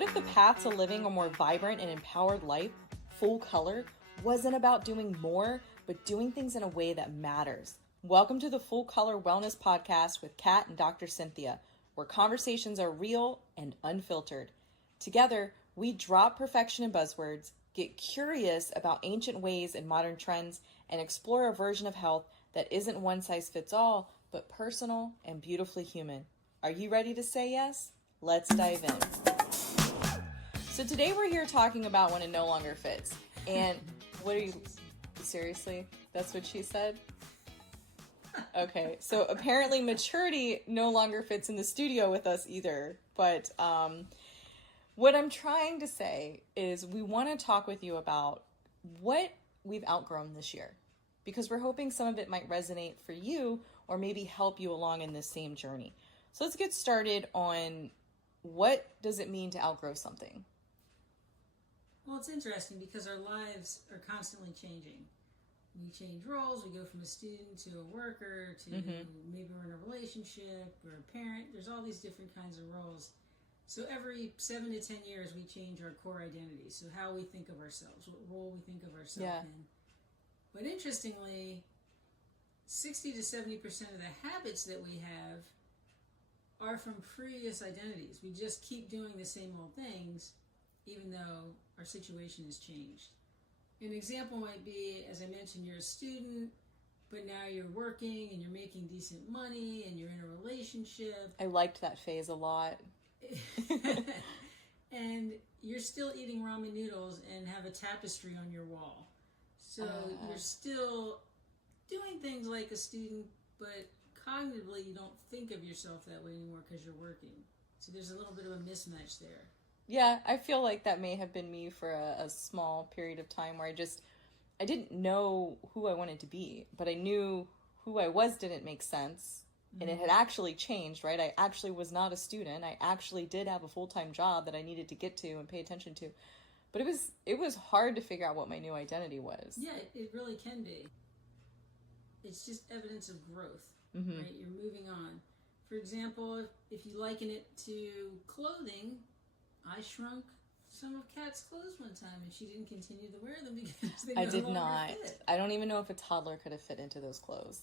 What if the path to living a more vibrant and empowered life, full color, wasn't about doing more, but doing things in a way that matters? Welcome to the Full Color Wellness Podcast with Kat and Dr. Cynthia, where conversations are real and unfiltered. Together, we drop perfection and buzzwords, get curious about ancient ways and modern trends, and explore a version of health that isn't one size fits all, but personal and beautifully human. Are you ready to say yes? Let's dive in. So today we're here talking about when it no longer fits. And what are you, seriously? That's what she said? Okay, so apparently maturity no longer fits in the studio with us either. But what I'm trying to say is we want to talk with you about what we've outgrown this year, because we're hoping some of it might resonate for you or maybe help you along in this same journey. So let's get started on what does it mean to outgrow something? Well, it's interesting because our lives are constantly changing. We change roles. We go from a student to a worker to maybe we're in a relationship, we're a parent. There's all these different kinds of roles. So every 7 to 10 years, we change our core identity. So how we think of ourselves, what role we think of ourselves in. But interestingly, 60 to 70% of the habits that we have are from previous identities. We just keep doing the same old things, even though our situation has changed. An example might be, as I mentioned, you're a student, but now you're working and you're making decent money and you're in a relationship. I liked that phase a lot. And you're still eating ramen noodles and have a tapestry on your wall. So you're still doing things like a student, but cognitively you don't think of yourself that way anymore because you're working. So there's a little bit of a mismatch there. Yeah, I feel like that may have been me for a small period of time where I didn't know who I wanted to be, but I knew who I was didn't make sense. And it had actually changed, right? I actually was not a student. I actually did have a full-time job that I needed to get to and pay attention to. But it was hard to figure out what my new identity was. Yeah, it really can be. It's just evidence of growth, right? You're moving on. For example, if you liken it to clothing, I shrunk some of Kat's clothes one time and she didn't continue to wear them because they no longer fit. I don't even know if a toddler could have fit into those clothes.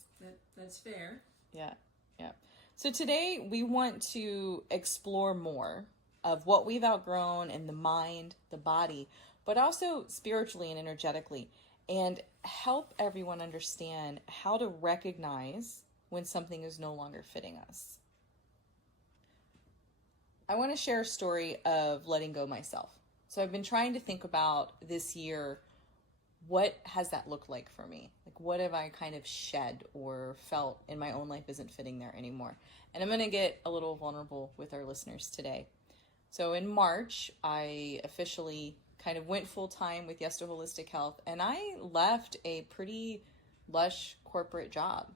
That's fair. Yeah. So today we want to explore more of what we've outgrown in the mind, the body, but also spiritually and energetically, and help everyone understand how to recognize when something is no longer fitting us. I want to share a story of letting go myself. So I've been trying to think about this year, what has that looked like for me? Like, what have I kind of shed or felt in my own life isn't fitting there anymore? And I'm going to get a little vulnerable with our listeners today. So in March, I officially kind of went full-time with Yes to Holistic Health, and I left a pretty lush corporate job.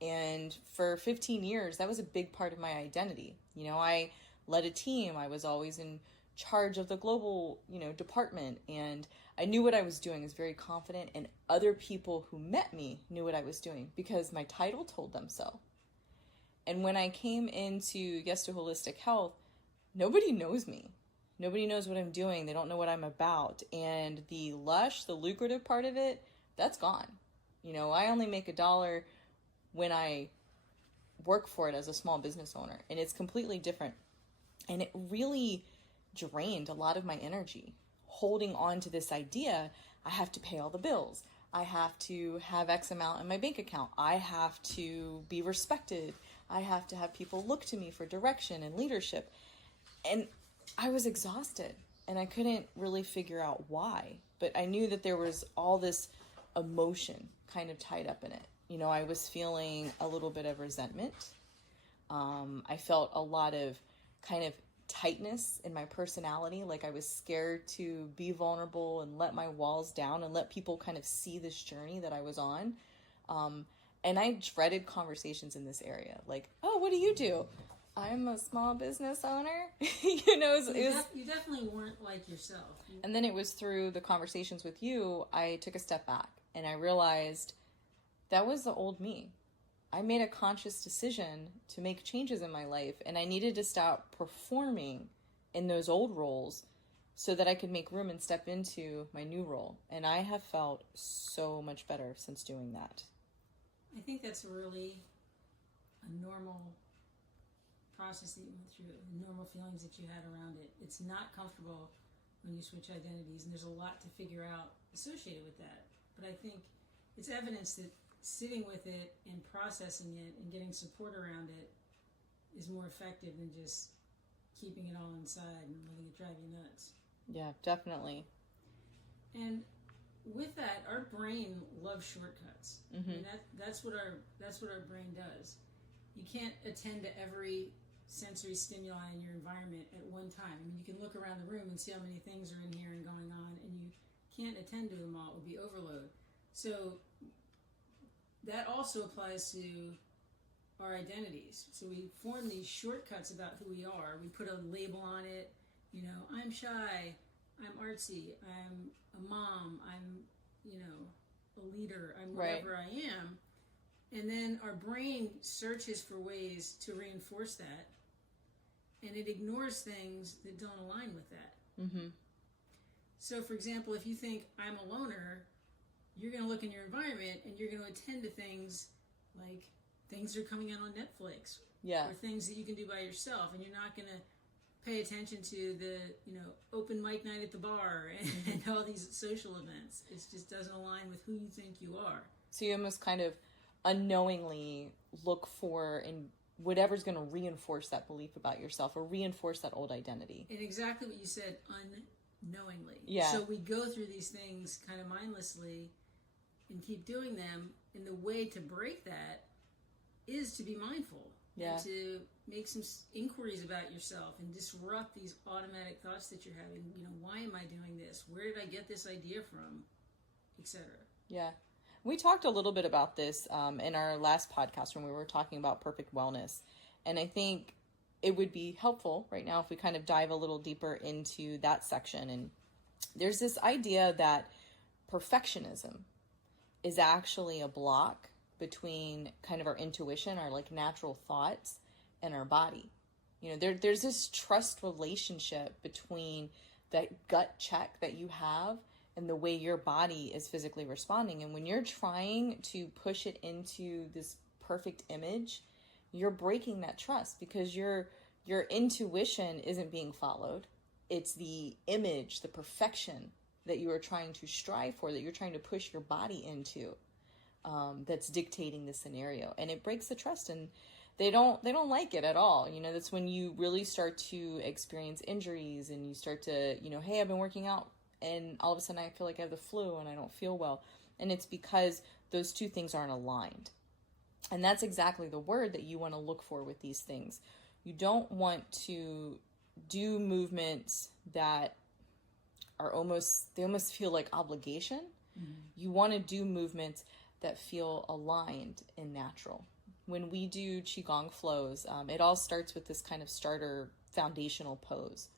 And for 15 years, that was a big part of my identity. You know, I led a team. I was always in charge of the global, department, and I knew what I was doing. I was very confident, and other people who met me knew what I was doing because my title told them so. And when I came into Yes to Holistic Health, nobody knows me. Nobody knows what I'm doing. They don't know what I'm about. And the lush, the lucrative part of it, that's gone. I only make $1 when I work for it as a small business owner, and it's completely different. And it really drained a lot of my energy, holding on to this idea, I have to pay all the bills. I have to have X amount in my bank account. I have to be respected. I have to have people look to me for direction and leadership. And I was exhausted and I couldn't really figure out why, but I knew that there was all this emotion kind of tied up in it. I was feeling a little bit of resentment. I felt a lot of kind of tightness in my personality. Like I was scared to be vulnerable and let my walls down and let people kind of see this journey that I was on. And I dreaded conversations in this area. Like, oh, what do you do? I'm a small business owner. You definitely weren't like yourself. And then it was through the conversations with you, I took a step back and I realized that was the old me. I made a conscious decision to make changes in my life, and I needed to stop performing in those old roles so that I could make room and step into my new role. And I have felt so much better since doing that. I think that's really a normal process that you went through, the normal feelings that you had around it. It's not comfortable when you switch identities, and there's a lot to figure out associated with that. But I think it's evidence that sitting with it and processing it and getting support around it is more effective than just keeping it all inside and letting it drive you nuts. Yeah, definitely. And with that, our brain loves shortcuts. Mm-hmm. I mean, that's what our brain does. You can't attend to every sensory stimuli in your environment at one time. I mean, you can look around the room and see how many things are in here and going on, and you can't attend to them all. It would be overload. So that also applies to our identities. So we form these shortcuts about who we are. We put a label on it. You know, I'm shy, I'm artsy, I'm a mom, I'm, you know, a leader, I'm whatever I am. And then our brain searches for ways to reinforce that, and it ignores things that don't align with that. Mm-hmm. So, for example, if you think I'm a loner, you're going to look in your environment and you're going to attend to things like things that are coming out on Netflix, or things that you can do by yourself, and you're not going to pay attention to the, you know, open mic night at the bar and all these social events. It just doesn't align with who you think you are. So you almost kind of unknowingly look for in whatever's going to reinforce that belief about yourself or reinforce that old identity. And exactly what you said, unknowingly. Yeah. So we go through these things kind of mindlessly and keep doing them, and the way to break that is to be mindful. Yeah. And to make some inquiries about yourself and disrupt these automatic thoughts that you're having. You know, why am I doing this? Where did I get this idea from? Etc. Yeah. We talked a little bit about this in our last podcast when we were talking about perfect wellness. And I think it would be helpful right now if we kind of dive a little deeper into that section. And there's this idea that perfectionism is actually a block between kind of our intuition, our like natural thoughts, and our body. You know, there's this trust relationship between that gut check that you have and the way your body is physically responding. And when you're trying to push it into this perfect image, you're breaking that trust because your intuition isn't being followed. It's the image, the perfection that you are trying to strive for, that you're trying to push your body into, that's dictating the scenario. And it breaks the trust, and they don't like it at all. You know, that's when you really start to experience injuries and you start to, you know, hey, I've been working out and all of a sudden I feel like I have the flu and I don't feel well. And it's because those two things aren't aligned. And that's exactly the word that you want to look for with these things. You don't want to do movements that are almost feel like obligation. Mm-hmm. You want to do movements that feel aligned and natural. When we do Qigong flows, it all starts with this kind of starter foundational pose.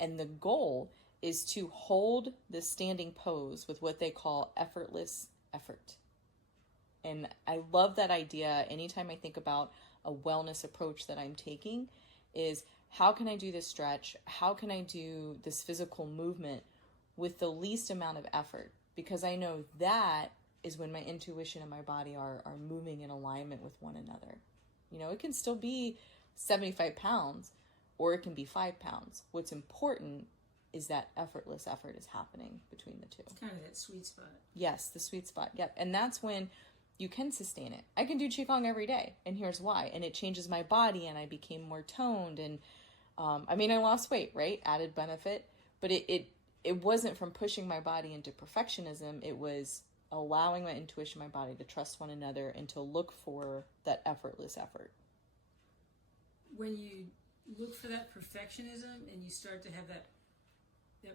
And the goal is to hold the standing pose with what they call effortless effort. And I love that idea. Anytime I think about a wellness approach that I'm taking is, how can I do this stretch? How can I do this physical movement with the least amount of effort? Because I know that is when my intuition and my body are moving in alignment with one another. You know, it can still be 75 pounds or it can be 5 pounds. What's important is that effortless effort is happening between the two. It's kind of that sweet spot. Yes, the sweet spot. Yep. And that's when you can sustain it. I can do Qigong every day, and here's why. And it changes my body, and I became more toned. And I lost weight, right? Added benefit. But it wasn't from pushing my body into perfectionism. It was allowing my intuition, my body to trust one another and to look for that effortless effort. When you look for that perfectionism and you start to have that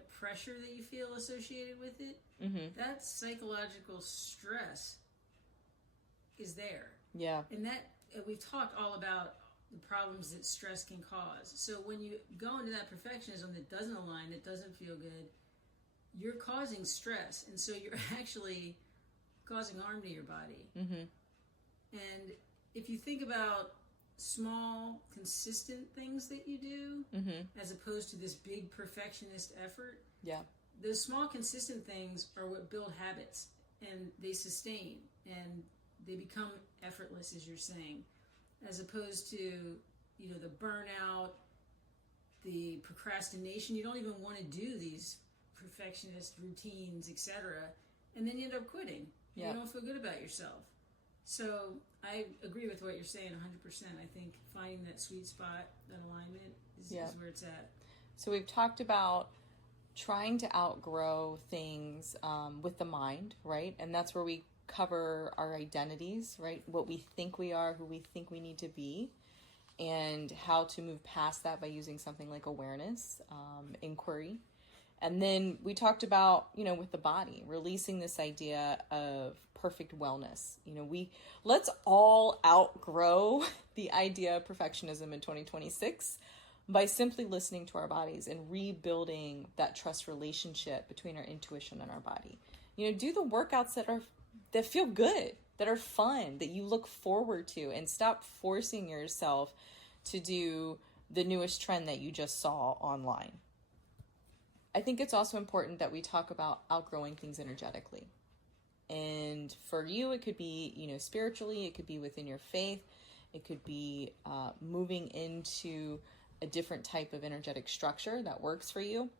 pressure that you feel associated with it, mm-hmm. that psychological stress is there. Yeah. And that we've talked all about the problems that stress can cause. So when you go into that perfectionism that doesn't align, that doesn't feel good, you're causing stress. And so you're actually causing harm to your body. Mm-hmm. And if you think about small, consistent things that you do, as opposed to this big perfectionist effort. Yeah. Those small, consistent things are what build habits, and they sustain, and they become effortless, as you're saying, as opposed to, you know, the burnout, the procrastination. You don't even want to do these perfectionist routines, etc., and then you end up quitting. You don't feel good about yourself. So I agree with what you're saying 100%. I think finding that sweet spot, that alignment is where it's at. So we've talked about trying to outgrow things with the mind, right? And that's where we cover our identities, right? What we think we are, who we think we need to be, and how to move past that by using something like awareness, inquiry. And then we talked about, you know, with the body, releasing this idea of perfect wellness. You know, let's all outgrow the idea of perfectionism in 2026 by simply listening to our bodies and rebuilding that trust relationship between our intuition and our body. You know, do the workouts that feel good, that are fun, that you look forward to, and stop forcing yourself to do the newest trend that you just saw online. I think it's also important that we talk about outgrowing things energetically. And for you, it could be, you know, spiritually, it could be within your faith, it could be moving into a different type of energetic structure that works for you.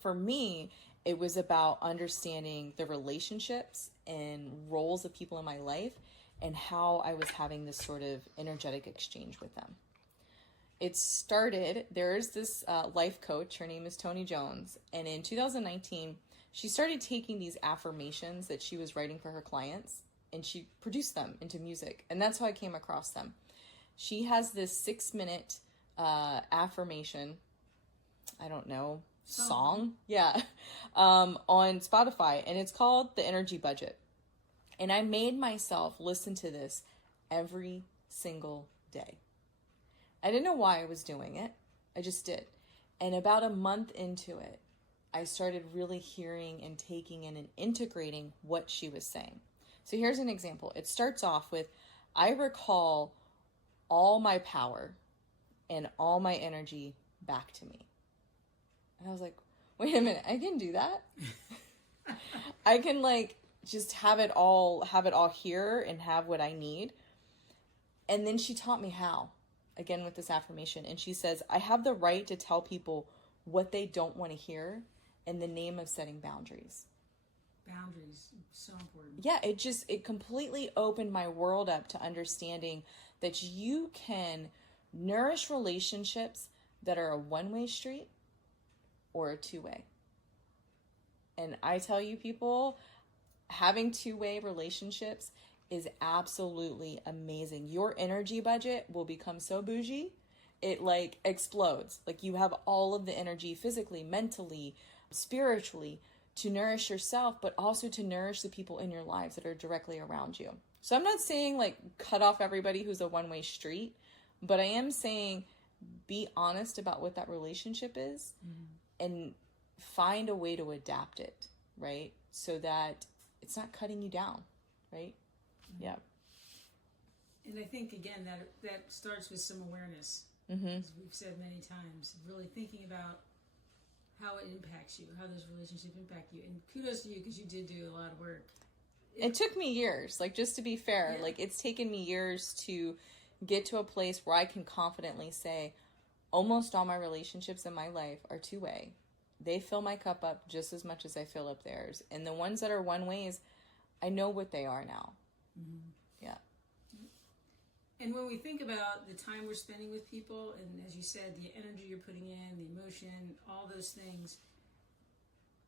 For me, it was about understanding the relationships and roles of people in my life and how I was having this sort of energetic exchange with them. It started, there's this life coach, her name is Tony Jones, and in 2019, she started taking these affirmations that she was writing for her clients, and she produced them into music, and that's how I came across them. She has this 6-minute affirmation, I don't know, song, on Spotify, and it's called The Energy Budget. And I made myself listen to this every single day. I didn't know why I was doing it. I just did. And about a month into it, I started really hearing and taking in and integrating what she was saying. So here's an example. It starts off with, I recall all my power and all my energy back to me. And I was like, wait a minute, I can do that? I can just have it all here and have what I need. And then she taught me how. Again with this affirmation, and she says, I have the right to tell people what they don't want to hear in the name of setting boundaries. Boundaries, so important. Yeah, it completely opened my world up to understanding that you can nourish relationships that are a one-way street or a two-way. And I tell you, people, having two-way relationships is absolutely amazing. Your energy budget will become so bougie, it explodes. You have all of the energy physically, mentally, spiritually to nourish yourself, but also to nourish the people in your lives that are directly around you. So I'm not saying cut off everybody who's a one-way street, but I am saying be honest about what that relationship is and find a way to adapt it, right? So that it's not cutting you down, right? Yeah. And I think, again, that starts with some awareness, as we've said many times, really thinking about how it impacts you, how those relationships impact you. And kudos to you, because you did do a lot of work. It took me years, just to be fair, it's taken me years to get to a place where I can confidently say almost all my relationships in my life are two-way. They fill my cup up just as much as I fill up theirs. And the ones that are one-ways, I know what they are now. Yeah. And when we think about the time we're spending with people, and as you said, the energy you're putting in, the emotion, all those things,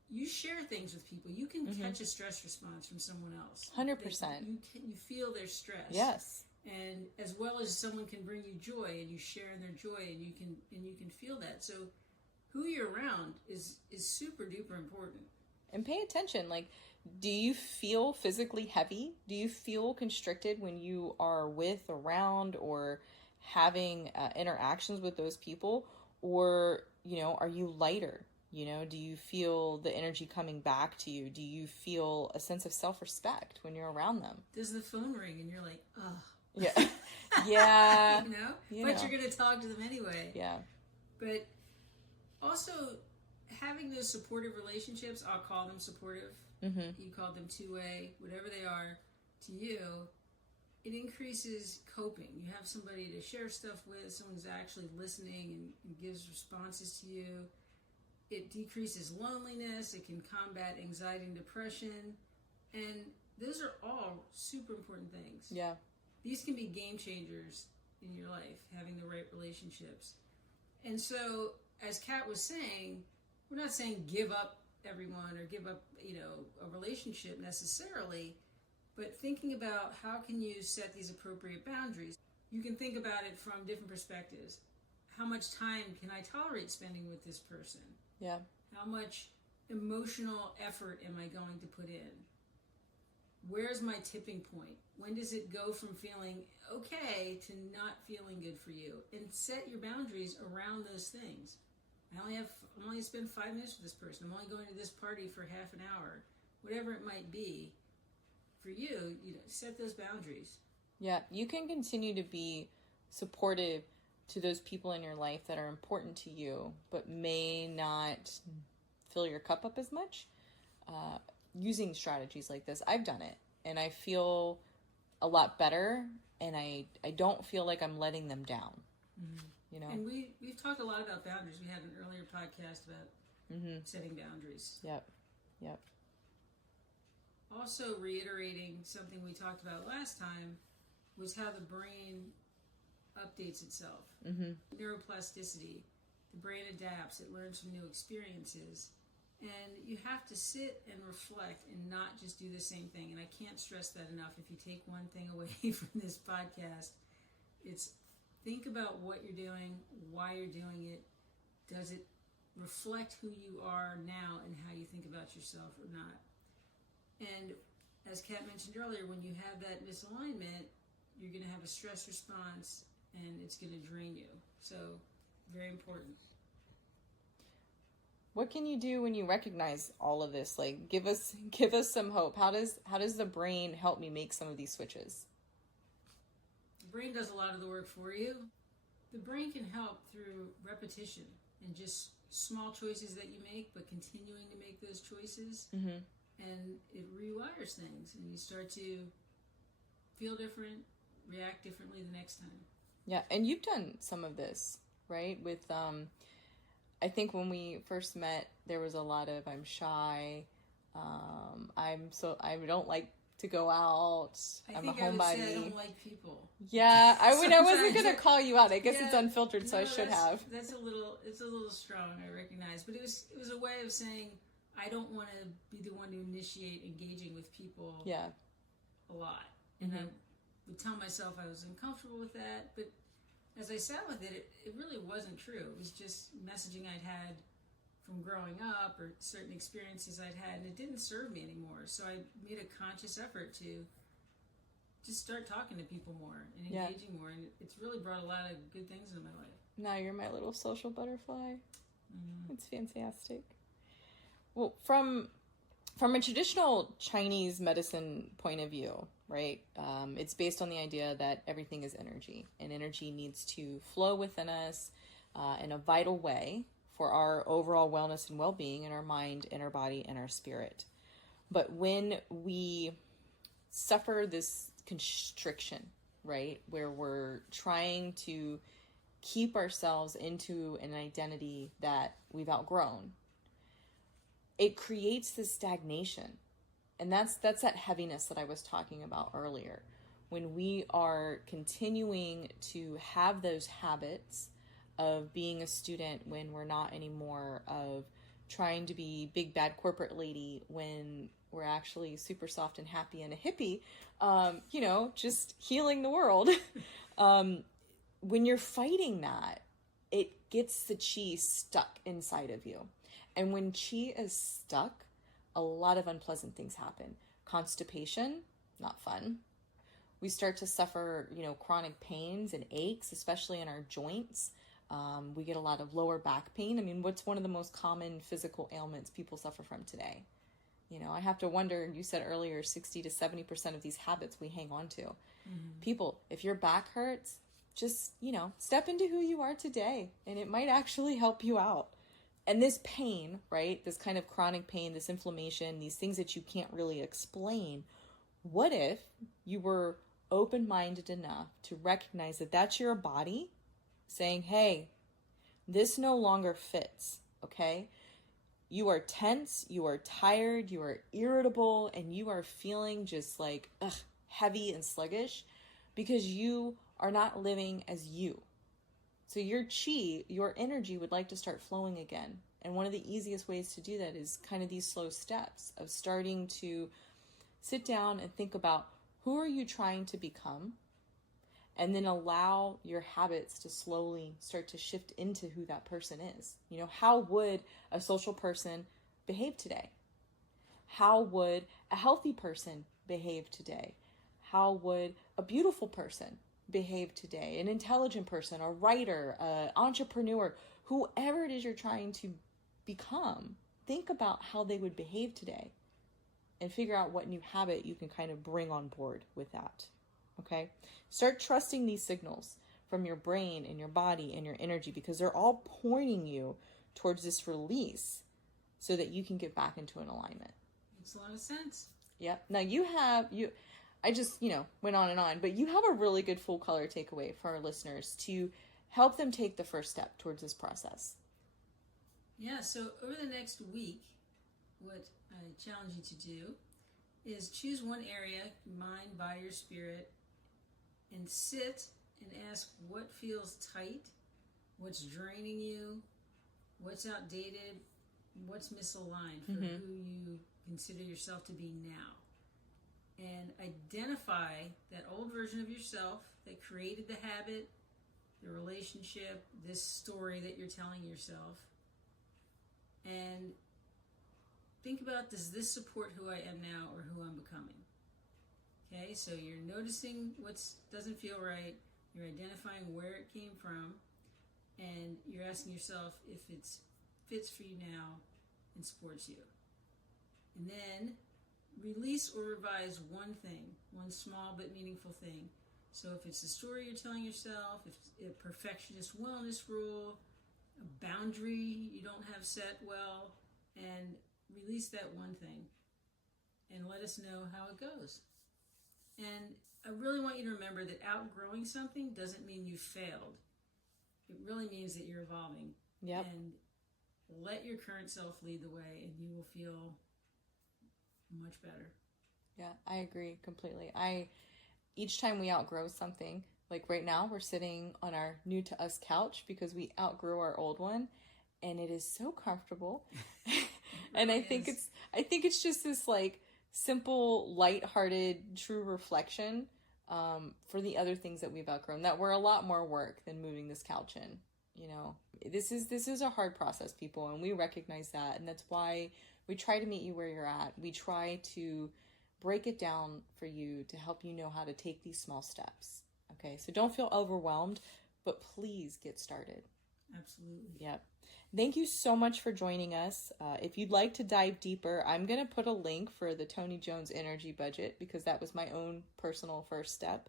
you share things with people. You can catch a stress response from someone else. 100%. You feel their stress. Yes. And as well as someone can bring you joy, and you share in their joy, and you can feel that. So who you're around is super duper important. And pay attention. Do you feel physically heavy? Do you feel constricted when you are around, or having interactions with those people? Or, are you lighter? Do you feel the energy coming back to you? Do you feel a sense of self-respect when you're around them? Does the phone ring and you're like, ugh? Yeah. Yeah. But you're going to talk to them anyway. Yeah. But also having those supportive relationships, I'll call them supportive. You call them two-way, whatever they are to you, it increases coping. You have somebody to share stuff with, someone's actually listening and gives responses to you. It decreases loneliness. It can combat anxiety and depression. And those are all super important things. Yeah. These can be game changers in your life, having the right relationships. And so, as Kat was saying, we're not saying give up everyone or give up, a relationship necessarily, but thinking about how can you set these appropriate boundaries. You can think about it from different perspectives. How much time can I tolerate spending with this person? Yeah. How much emotional effort am I going to put in? Where's my tipping point? When does it go from feeling okay to not feeling good for you? And set your boundaries around those things. I'm only spend 5 minutes with this person. I'm only going to this party for half an hour. Whatever it might be, for you, set those boundaries. Yeah, you can continue to be supportive to those people in your life that are important to you, but may not fill your cup up as much. Using strategies like this, I've done it, and I feel a lot better, and I don't feel like I'm letting them down. And we've talked a lot about boundaries. We had an earlier podcast about setting boundaries. Yep. Also reiterating something we talked about last time was how the brain updates itself. Neuroplasticity. The brain adapts. It learns from new experiences. And you have to sit and reflect and not just do the same thing. And I can't stress that enough. If you take one thing away from this podcast, it's think about what you're doing, why you're doing it. Does it reflect who you are now and how you think about yourself or not? And as Kat mentioned earlier, when you have that misalignment, you're going to have a stress response and it's going to drain you. So, very important. What can you do when you recognize all of this? Like, give us some hope. How does the brain help me make some of these switches? The brain does a lot of the work for you. The brain can help through repetition and just small choices that you make, but continuing to make those choices. And it rewires things, and you start to feel different, react differently the next time. Yeah, and you've done some of this, right? With I think when we first met, there was a lot of I'm shy. I don't like to go out. I'm a homebody. I don't like people. Yeah, I wasn't gonna call you out. I guess it's unfiltered, so I should have. It's a little strong. I recognize, but it was a way of saying I don't want to be the one to initiate engaging with people. Yeah, a lot, and I would tell myself I was uncomfortable with that, but as I sat with it, it really wasn't true. It was just messaging I'd had from growing up or certain experiences I'd had, and it didn't serve me anymore. So I made a conscious effort to just start talking to people more and engaging more, and it's really brought a lot of good things into my life. Now you're my little social butterfly. It's fantastic. Well, from a traditional Chinese medicine point of view, right? It's based on the idea that everything is energy, and energy needs to flow within us in a vital way for our overall wellness and well-being in our mind, in our body, and our spirit. But when we suffer this constriction, right, where we're trying to keep ourselves into an identity that we've outgrown, it creates this stagnation. And that's that heaviness that I was talking about earlier. When we are continuing to have those habits of being a student when we're not anymore, of trying to be big bad corporate lady when we're actually super soft and happy and a hippie, just healing the world. When you're fighting that, it gets the chi stuck inside of you. And when chi is stuck, a lot of unpleasant things happen. Constipation, not fun. We start to suffer, chronic pains and aches, especially in our joints. We get a lot of lower back pain. I mean, what's one of the most common physical ailments people suffer from today? I have to wonder, you said earlier, 60 to 70% of these habits we hang on to. People, if your back hurts, just, step into who you are today, and it might actually help you out. And this pain, right, this kind of chronic pain, this inflammation, these things that you can't really explain, what if you were open-minded enough to recognize that that's your body saying, hey, this no longer fits, okay? You are tense, you are tired, you are irritable, and you are feeling just like heavy and sluggish because you are not living as you. So your chi, your energy would like to start flowing again. And one of the easiest ways to do that is kind of these slow steps of starting to sit down and think about, who are you trying to become? And then allow your habits to slowly start to shift into who that person is. How would a social person behave today? How would a healthy person behave today? How would a beautiful person behave today? An intelligent person, a writer, an entrepreneur, whoever it is you're trying to become, think about how they would behave today and figure out what new habit you can kind of bring on board with that. Okay? Start trusting these signals from your brain and your body and your energy, because they're all pointing you towards this release so that you can get back into an alignment. Makes a lot of sense. Yep. Now I just, went on and on, but you have a really good full color takeaway for our listeners to help them take the first step towards this process. Yeah, so over the next week, what I challenge you to do is choose one area, mind, body, or spirit, and sit and ask what feels tight, what's draining you, what's outdated, what's misaligned for who you consider yourself to be now. And identify that old version of yourself that created the habit, the relationship, this story that you're telling yourself. And think about, does this support who I am now or who I'm becoming? Okay, so you're noticing what doesn't feel right, you're identifying where it came from, and you're asking yourself if it fits for you now and supports you. And then release or revise one thing, one small but meaningful thing. So if it's a story you're telling yourself, if it's a perfectionist wellness rule, a boundary you don't have set well, and release that one thing and let us know how it goes. And I really want you to remember that outgrowing something doesn't mean you failed. It really means that you're evolving. Yep. And let your current self lead the way, and you will feel much better. Yeah, I agree completely. Each time we outgrow something, like right now we're sitting on our new to us couch because we outgrew our old one, and it is so comfortable. And I think it's just this like simple, lighthearted, true reflection for the other things that we've outgrown that were a lot more work than moving this couch in. This is a hard process, people, and we recognize that, and that's why we try to meet you where you're at. We try to break it down for you to help you know how to take these small steps. Okay, so don't feel overwhelmed, but please get started. Absolutely. Yep. Thank you so much for joining us. If you'd like to dive deeper, I'm going to put a link for the Tony Jones Energy Budget because that was my own personal first step.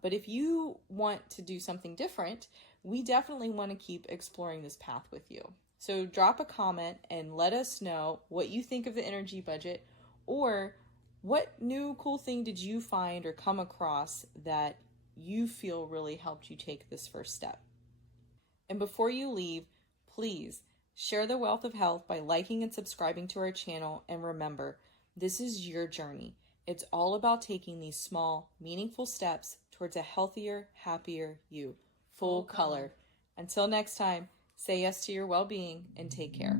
But if you want to do something different, we definitely want to keep exploring this path with you. So drop a comment and let us know what you think of the energy budget, or what new cool thing did you find or come across that you feel really helped you take this first step. And before you leave, please share the Wealth of Health by liking and subscribing to our channel. And remember, this is your journey. It's all about taking these small, meaningful steps towards a healthier, happier you. Full color. Until next time, say yes to your well-being and take care.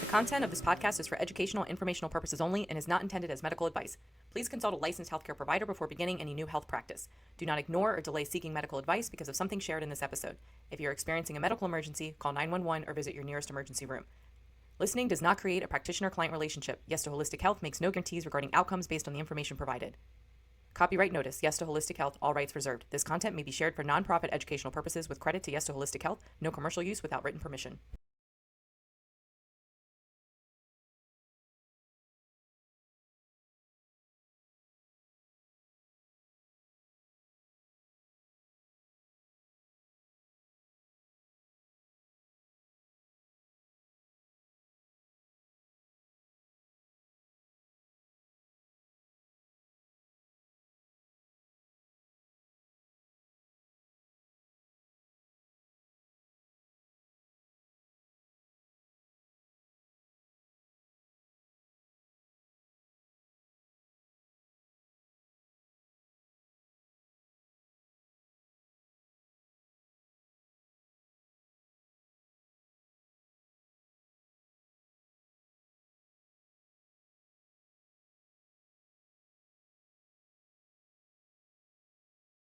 The content of this podcast is for educational and informational purposes only and is not intended as medical advice. Please consult a licensed healthcare provider before beginning any new health practice. Do not ignore or delay seeking medical advice because of something shared in this episode. If you're experiencing a medical emergency, call 911 or visit your nearest emergency room. Listening does not create a practitioner-client relationship. Yes to Holistic Health makes no guarantees regarding outcomes based on the information provided. Copyright notice, Yes to Holistic Health, all rights reserved. This content may be shared for nonprofit educational purposes with credit to Yes to Holistic Health. No commercial use without written permission.